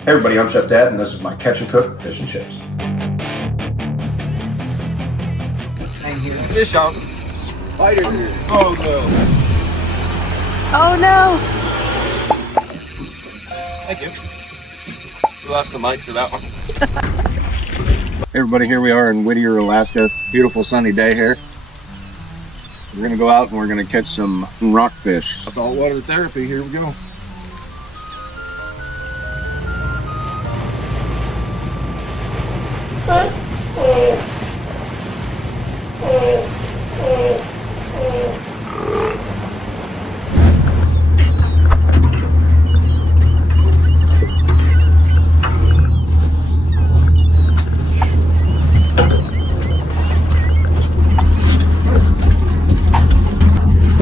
Hey everybody, I'm Chef Dad, and this is my catch and cook fish and chips. Fish on. Fighter. Oh no. Oh no! Thank you. We lost the mic for that one. Hey everybody, here we are in Whittier, Alaska. Beautiful sunny day here. We're gonna go out and we're gonna catch some rockfish. Saltwater therapy, here we go.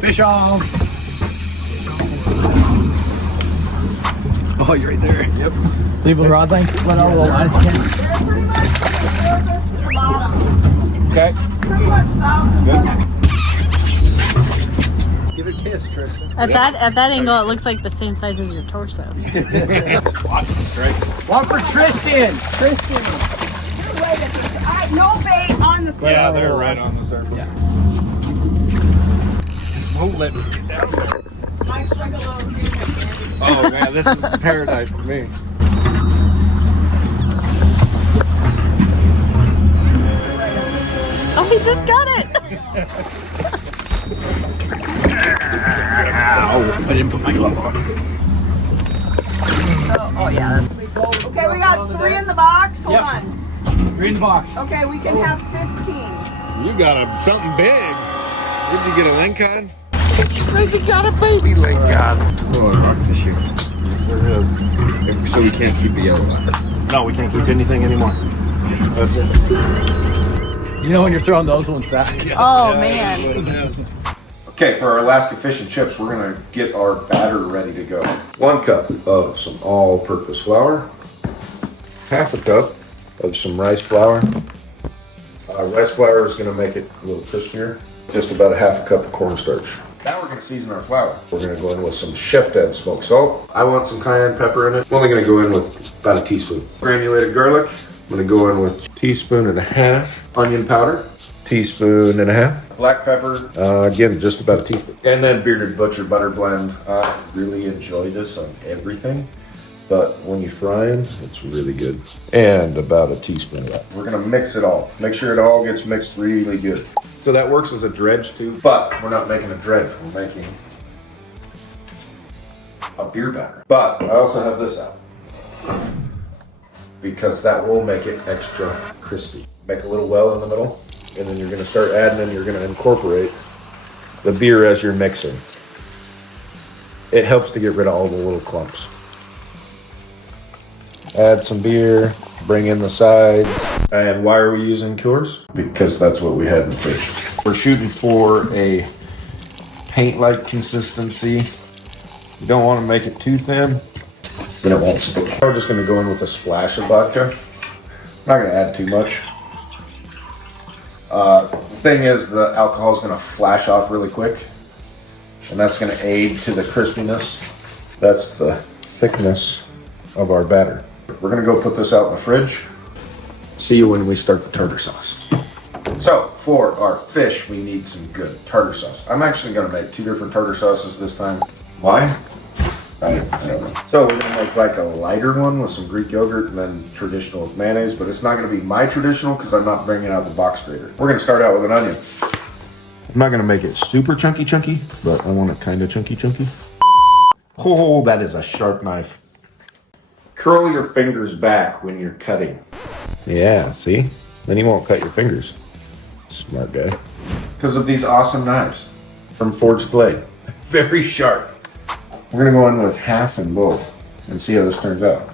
Fish on! Oh, you're right there. Yep. Leave the rod line. Let out a little line. Okay. Good. Give it a kiss, Tristan. At that angle, it looks like the same size as your torso. One for Tristan. Tristan. No bait on the surface. Yeah, they're right on the surface. Yeah. Don't let me get down there. Mine's like a little green. Oh man, this is paradise for me. Oh, he just got it! Ow, I didn't put my glove on. Oh yeah. Okay, we got 3 in the box. Hold on. 3 in the box. Okay, we can have 15. You got something big. Where'd you get a link on? You got a baby link on. Oh, rockfish here. Yes, there is. So we can't keep the yellow one. No, we can't keep anything anymore. That's it. You know when you're throwing those ones back. Oh man. Okay, for our Alaska fish and chips, we're gonna get our batter ready to go. 1 cup of some all-purpose flour, 1/2 cup of some rice flour. Rice flour is gonna make it a little crispier. Just about 1/2 cup of cornstarch. Now we're gonna season our flour. We're gonna go in with some Chef Dad smoked salt. I want some cayenne pepper in it. I'm only gonna go in with about a teaspoon. Granulated garlic. I'm gonna go in with 1.5 teaspoons. Onion powder, 1.5 teaspoons. Black pepper, again, just about a teaspoon. And then bearded butcher butter blend. I really enjoy this on everything, but when you fry them, it's really good. And about a teaspoon of that. We're gonna mix it all. Make sure it all gets mixed really good. So that works as a dredge too, but we're not making a dredge, we're making a beer batter. But I also have this out, because that will make it extra crispy. Make a little well in the middle, and then you're gonna start adding in, you're gonna incorporate the beer as you're mixing. It helps to get rid of all the little clumps. Add some beer, bring in the sides. And why are we using Coors? Because that's what we had in the fridge. We're shooting for a paint-like consistency. You don't want to make it too thin, then it won't stick. We're just going to go in with a splash of vodka. I'm not going to add too much. The thing is, the alcohol is going to flash off really quick, and that's going to aid to the crispiness. That's the thickness of our batter. We're going to go put this out in the fridge. See you when we start the tartar sauce. So, for our fish, we need some good tartar sauce. I'm actually going to make 2 different tartar sauces this time. Why? I don't know. So we're going to make like a lighter one with some Greek yogurt and then traditional with mayonnaise, but it's not going to be my traditional because I'm not bringing out the box grater. We're going to start out with an onion. I'm not going to make it super chunky, but I want it kind of chunky. Oh, that is a sharp knife. Curl your fingers back when you're cutting. Yeah, see? Then you won't cut your fingers. Smart guy. Because of these awesome knives from Forged Blade. Very sharp. We're gonna go in with half and both and see how this turns out.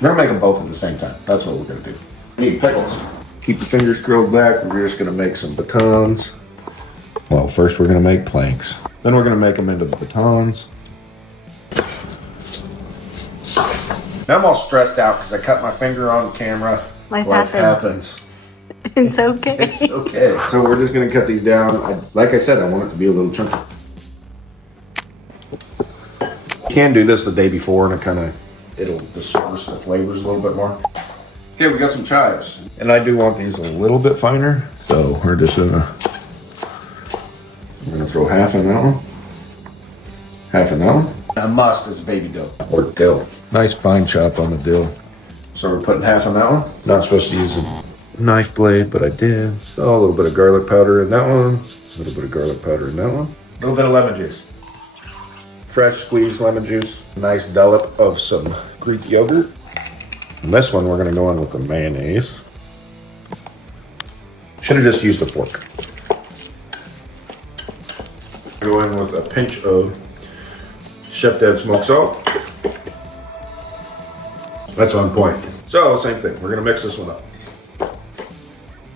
We're gonna make them both at the same time. That's what we're gonna do. We need pickles. Keep your fingers curled back. We're just gonna make some batons. Well, first we're gonna make planks. Then we're gonna make them into the batons. Now I'm all stressed out because I cut my finger on camera. Life happens. happens. It's okay. It's okay. So we're just gonna cut these down. Like I said, I want it to be a little chunky. You can do this the day before and it it'll disperse the flavors a little bit more. Okay, we got some chives. And I do want these a little bit finer. So we're just gonna throw half in that one. Half in that one. A must is baby dill or dill. Nice fine chop on the dill. So we're putting half on that one. Not supposed to use a knife blade, but I did. So a little bit of garlic powder in that one. A little bit of garlic powder in that one. A little bit of lemon juice. Fresh squeezed lemon juice. A nice dollop of some Greek yogurt. And this one we're gonna go in with the mayonnaise. Should have just used a fork. Go in with a pinch of Chef Dad smoked salt. That's on point. So same thing, we're gonna mix this one up.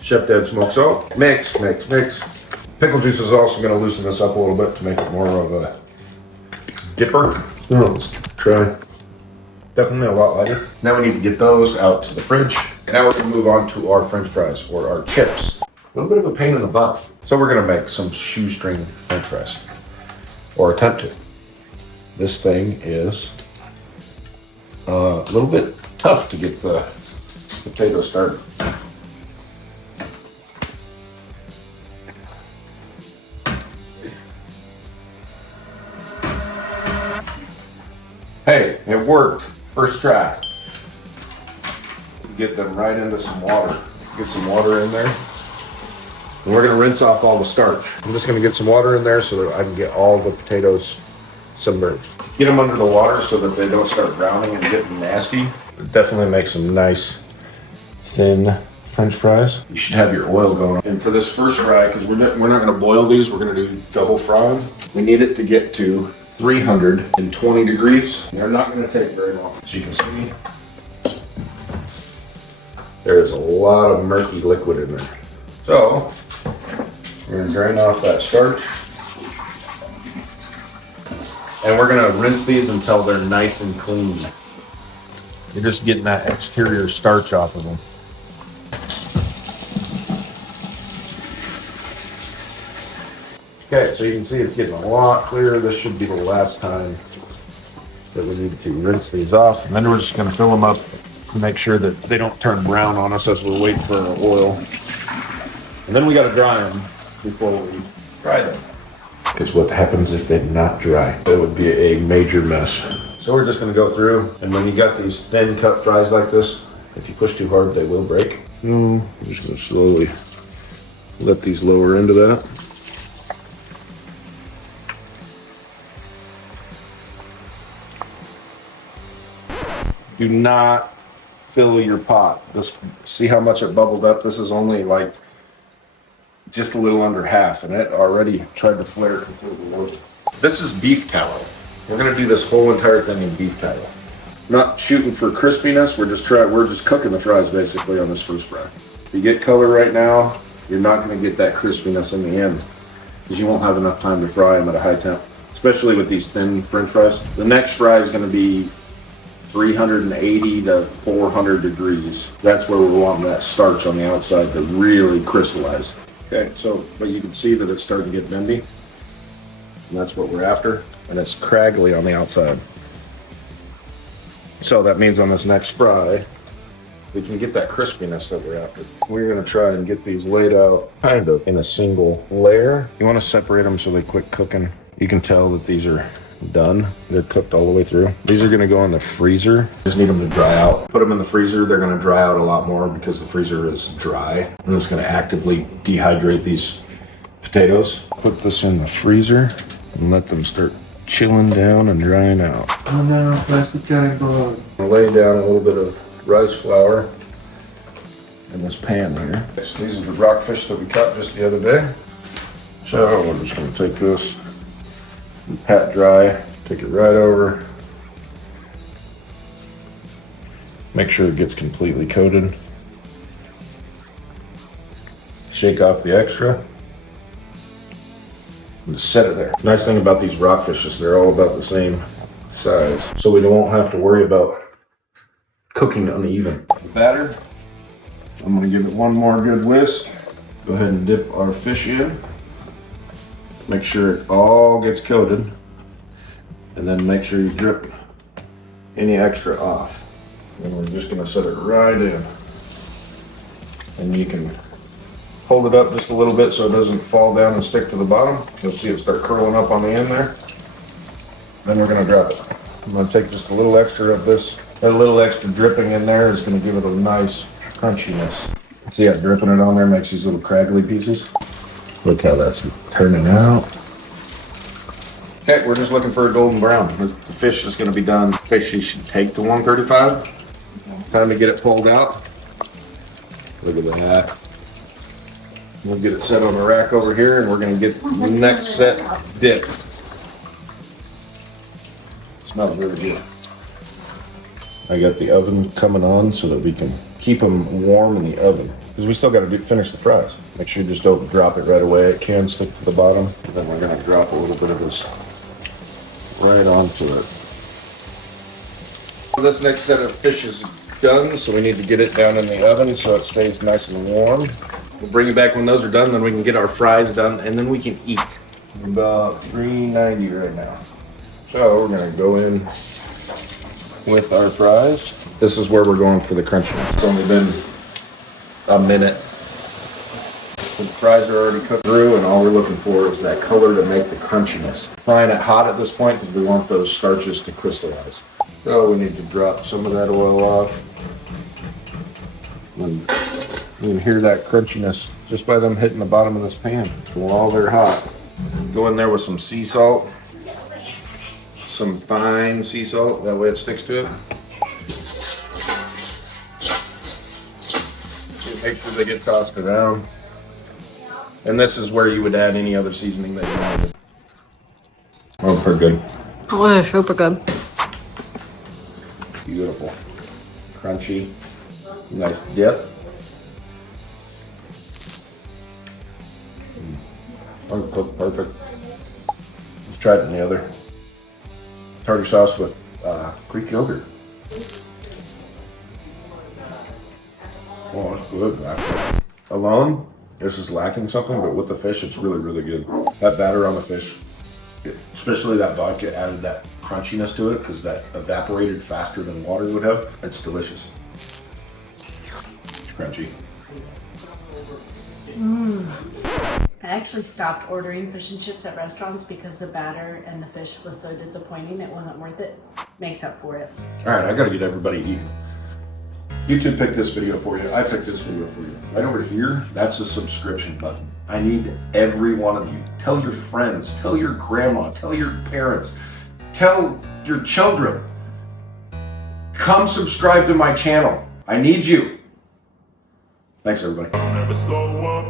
Chef Dad smoked salt, mix, mix, mix. Pickle juice is also gonna loosen this up a little bit to make it more of a dipper. Let's try. Definitely a lot lighter. Now we need to get those out to the fridge. And now we're gonna move on to our French fries or our chips. A little bit of a pain in the butt. So we're gonna make some shoestring French fries, or attempt to. This thing is a little bit tough to get the potatoes started. Hey, it worked. First try. Get them right into some water. Get some water in there. And we're gonna rinse off all the starch. I'm just gonna get some water in there so that I can get all the potatoes submerged. Get them under the water so that they don't start browning and getting nasty. It definitely makes some nice, thin French fries. You should have your oil going. And for this first fry, because we're not gonna boil these, we're gonna do double frying. We need it to get to 320 degrees. They're not going to take very long. As you can see, there's a lot of murky liquid in there. So, we're going to drain off that starch. And we're going to rinse these until they're nice and clean. You're just getting that exterior starch off of them. Okay, so you can see it's getting a lot clearer. This should be the last time that we need to rinse these off. And then we're just gonna fill them up to make sure that they don't turn brown on us as we're waiting for our oil. And then we gotta dry them before we fry them. Because what happens if they're not dry? It would be a major mess. So we're just gonna go through, and when you got these thin cut fries like this, if you push too hard, they will break. I'm just gonna slowly let these lower into that. Do not fill your pot. Just see how much it bubbled up. This is only like just a little under half, and it already tried to flare completely. This is beef tallow. We're gonna do this whole entire thing in beef tallow. Not shooting for crispiness. We're just cooking the fries basically on this first fry. If you get color right now, you're not gonna get that crispiness in the end because you won't have enough time to fry them at a high temp, especially with these thin French fries. The next fry is gonna be 380 to 400 degrees. That's where we're wanting that starch on the outside to really crystallize. Okay, so, but you can see that it's starting to get bendy. And that's what we're after. And it's craggly on the outside. So that means on this next fry, we can get that crispiness that we're after. We're gonna try and get these laid out kind of in a single layer. You wanna separate them so they quit cooking. You can tell that these are done. They're cooked all the way through. These are gonna go in the freezer. Just need them to dry out. Put them in the freezer, they're gonna dry out a lot more because the freezer is dry. And it's gonna actively dehydrate these potatoes. Put this in the freezer and let them start chilling down and drying out. Oh no, plastic cutting board. I'm gonna lay down a little bit of rice flour in this pan here. So these are the rockfish that we caught just the other day. So we're just gonna take this, pat dry, take it right over. Make sure it gets completely coated. Shake off the extra. And just set it there. Nice thing about these rockfish is they're all about the same size. So we won't have to worry about cooking uneven. The batter, I'm gonna give it one more good whisk. Go ahead and dip our fish in. Make sure it all gets coated, and then make sure you drip any extra off. And we're just gonna set it right in. And you can hold it up just a little bit so it doesn't fall down and stick to the bottom. You'll see it start curling up on the end there. Then we're gonna drop it. I'm gonna take just a little extra of this. That little extra dripping in there is gonna give it a nice crunchiness. See how dripping it on there makes these little craggly pieces? Look how that's turning out. Okay, we're just looking for a golden brown. The fish is gonna be done. Fish you should take to 135. Time to get it pulled out. Look at that. We'll get it set on the rack over here and we're gonna get the next set dipped. Smells really good. I got the oven coming on so that we can keep them warm in the oven. Because we still got to finish the fries. Make sure you just don't drop it right away. It can stick to the bottom. And then we're going to drop a little bit of this right onto it. This next set of fish is done, so we need to get it down in the oven so it stays nice and warm. We'll bring it back when those are done, then we can get our fries done, and then we can eat. About $3.90 right now. So we're going to go in with our fries. This is where we're going for the crunchiness. It's only been a minute. The fries are already cooked through and all we're looking for is that color to make the crunchiness. Frying it hot at this point because we want those starches to crystallize. So we need to drop some of that oil off. And you can hear that crunchiness just by them hitting the bottom of this pan while they're hot. Go in there with some sea salt. Some fine sea salt, that way it sticks to it. Make sure they get tossed around. And this is where you would add any other seasoning that you wanted. Oh, pretty good. Oh, yeah, super good. Beautiful. Crunchy. Nice dip. Uncooked, perfect. Let's try it in the other. Tartar sauce with Greek yogurt. Oh, it's good, man. Alone, this is lacking something, but with the fish, it's really, really good. That batter on the fish, especially that vodka, added that crunchiness to it because that evaporated faster than water would have. It's delicious. It's crunchy. I actually stopped ordering fish and chips at restaurants because the batter and the fish was so disappointing. It wasn't worth it. Makes up for it. All right, I gotta get everybody eating. YouTube picked this video for you. I picked this video for you. Right over here, that's the subscription button. I need every one of you. Tell your friends, tell your grandma, tell your parents, tell your children. Come subscribe to my channel. I need you. Thanks, everybody.